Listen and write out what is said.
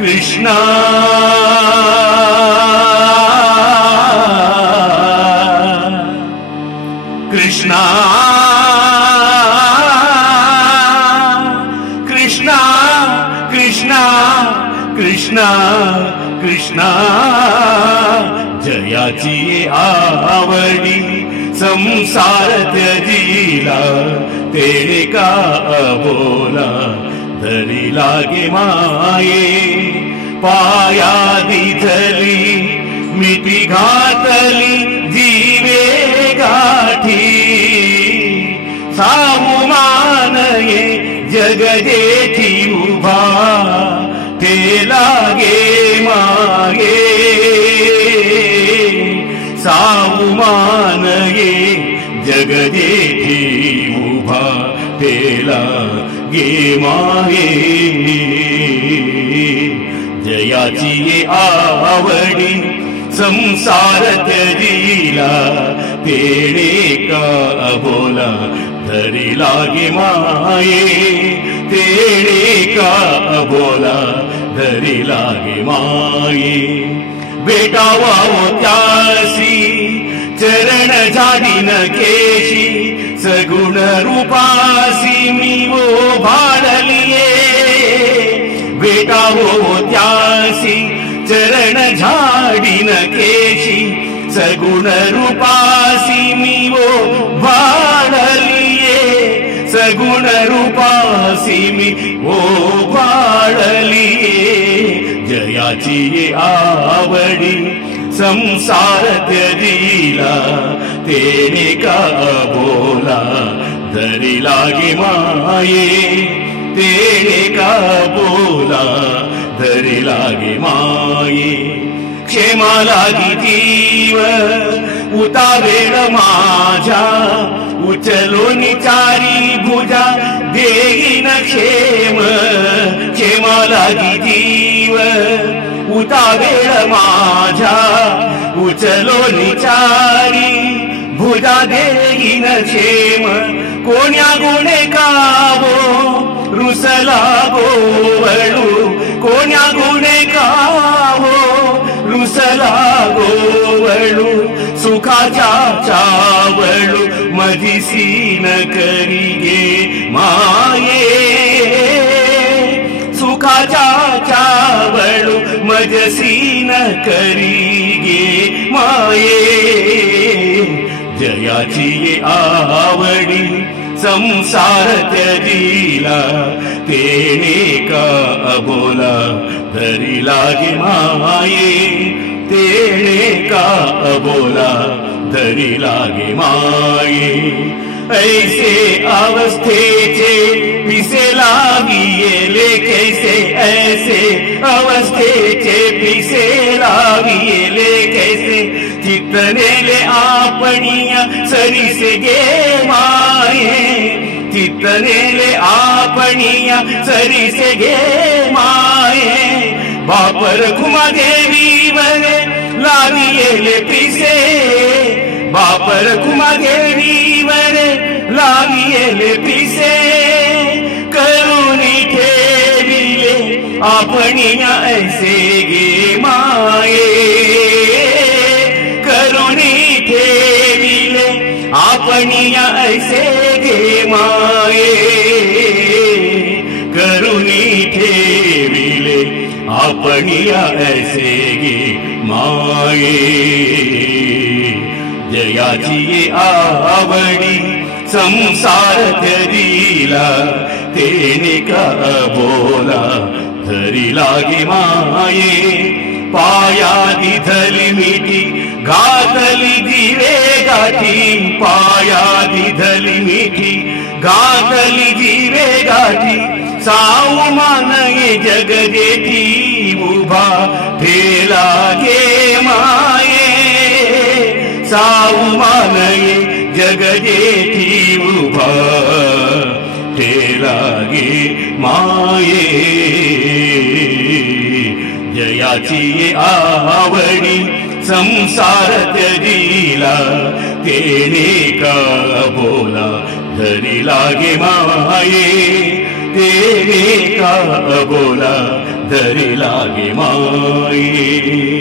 कृष्णा कृष्णा कृष्णा कृष्णा कृष्णा कृष्णा जयाची आवडी संसार त्यजिला तेणे का बोला धरी लागे माये पायादी धली मिठी घातली जीवे गाठी साऊ मानये जग जेठी उभा ते लागे मागे साऊ मानये जग जेठी उभा ते लागे मागे जयाची आवडी संसार त्यजिला तेणे का बोला धरी लागे माये तेणे का बोला धरी लागे माये भेटावा त्यासी चरण झाडीन केशी सगुण रूपासी मी वो भाडलिये भेटावो त्यासी चरण झाडीन केशी सगुण रूपासी मी वो भाडलिये सगुण रूपासी मी वो भाडलिये जयाची आवडी संसार त्यजिला तेणे का बोला धरी लागे माये तेणे का बोला धरी लागे माये क्षेमा लागी जीव उतावेळ माझ्या उचलून चारी भुजा देईन क्षेम क्षेमा लागी जीव उतावेळ माझ्या उचलून चारी भुजा देईन क्षेम कोण्या गुणे कावो रुसला गोवळू कोण्या गुणे कावो रुसला गोवळू सुखाच्या चावळू मधिसी न करिगे माये सुखाच्या चावळू मजसी न करिगे माये जयाची आवडी संसार त्यजिला तेणे का बोला धरी लागे माये तेणे का बोला धरी लागे माये ऐसे अवस्थेचे पिसे लागिले कैसे ऐसे अवस्थेचे पिसे लागिले कैसे चित्तनेले आपणिया सरीसे गे माये चित्तनेले आपणिया सरीसे गे माये बापर खुमा देवी वने लागिले पिसे बापर खुमा देवी वने लागिले पिसे करुणी ठेविले आपणिया ऐसे गे माये करुणी ठेविले आपणिया ऐसे गे माये करुणी ठेविले आपणिया ऐसे गे माये जयाची आवडी संसार त्यजिला तेणे का बोला धरी लागे माये पायादी धली मिठी घातली जीवे गाठी पायादी धली मिठी घातली जीवे गाठी साऊ मानये जग जेठी उभा ठेला गे माये साऊ मानये जग जेठी उभा ठेला गे माये जयाची आवडी संसार त्यजिला तेणे का बोला धरी लागे माये तेरे का बोला धरी लागे माये.